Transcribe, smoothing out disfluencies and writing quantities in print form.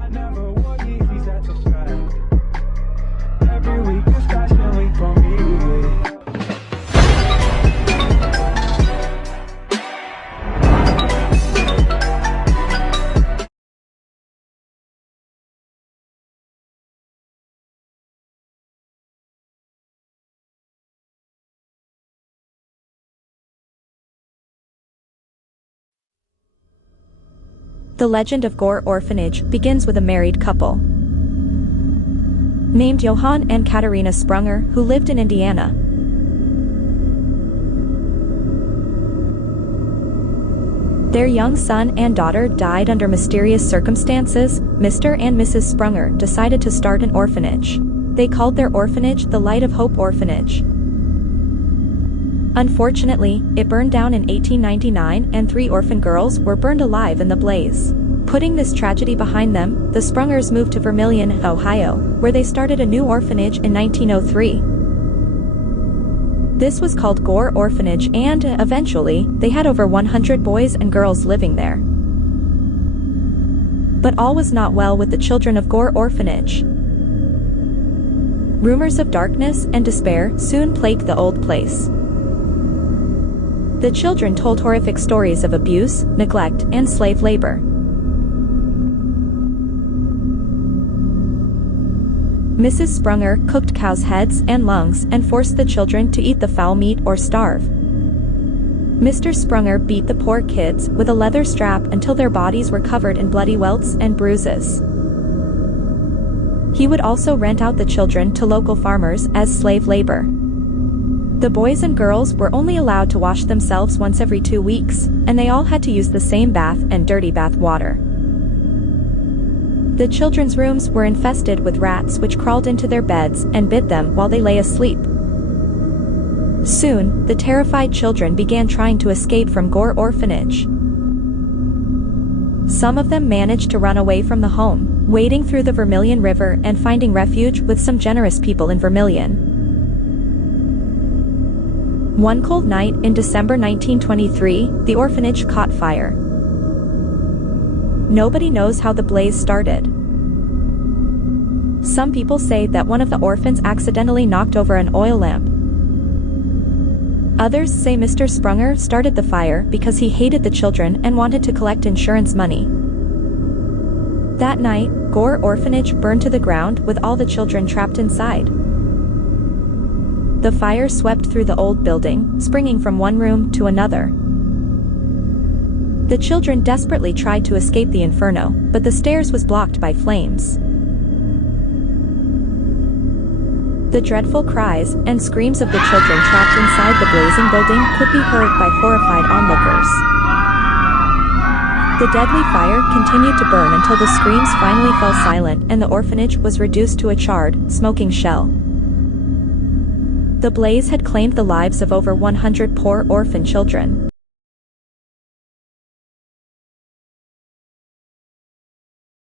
I never wore Yeezys at the fair. Every week is fashion week for me. The legend of Gore Orphanage begins with a married couple named Johann and Katharina Sprunger, who lived in Indiana. Their young son and daughter died under mysterious circumstances. Mr. and Mrs. Sprunger decided to start an orphanage. They called their orphanage the Light of Hope Orphanage. Unfortunately, it burned down in 1899 and 3 orphan girls were burned alive in the blaze. Putting this tragedy behind them, the Sprungers moved to Vermilion, Ohio, where they started a new orphanage in 1903. This was called Gore Orphanage, and, eventually, they had over 100 boys and girls living there. But all was not well with the children of Gore Orphanage. Rumors of darkness and despair soon plagued the old place. The children told horrific stories of abuse, neglect, and slave labor. Mrs. Sprunger cooked cows' heads and lungs and forced the children to eat the foul meat or starve. Mr. Sprunger beat the poor kids with a leather strap until their bodies were covered in bloody welts and bruises. He would also rent out the children to local farmers as slave labor. The boys and girls were only allowed to wash themselves once every 2 weeks, and they all had to use the same bath and dirty bath water. The children's rooms were infested with rats which crawled into their beds and bit them while they lay asleep. Soon, the terrified children began trying to escape from Gore Orphanage. Some of them managed to run away from the home, wading through the Vermilion River and finding refuge with some generous people in Vermilion. One cold night in December 1923, the orphanage caught fire. Nobody knows how the blaze started. Some people say that one of the orphans accidentally knocked over an oil lamp. Others say Mr. Sprunger started the fire because he hated the children and wanted to collect insurance money. That night, Gore Orphanage burned to the ground with all the children trapped inside. The fire swept through the old building, springing from one room to another. The children desperately tried to escape the inferno, but the stairs was blocked by flames. The dreadful cries and screams of the children trapped inside the blazing building could be heard by horrified onlookers. The deadly fire continued to burn until the screams finally fell silent and the orphanage was reduced to a charred, smoking shell. The blaze had claimed the lives of over 100 poor orphan children.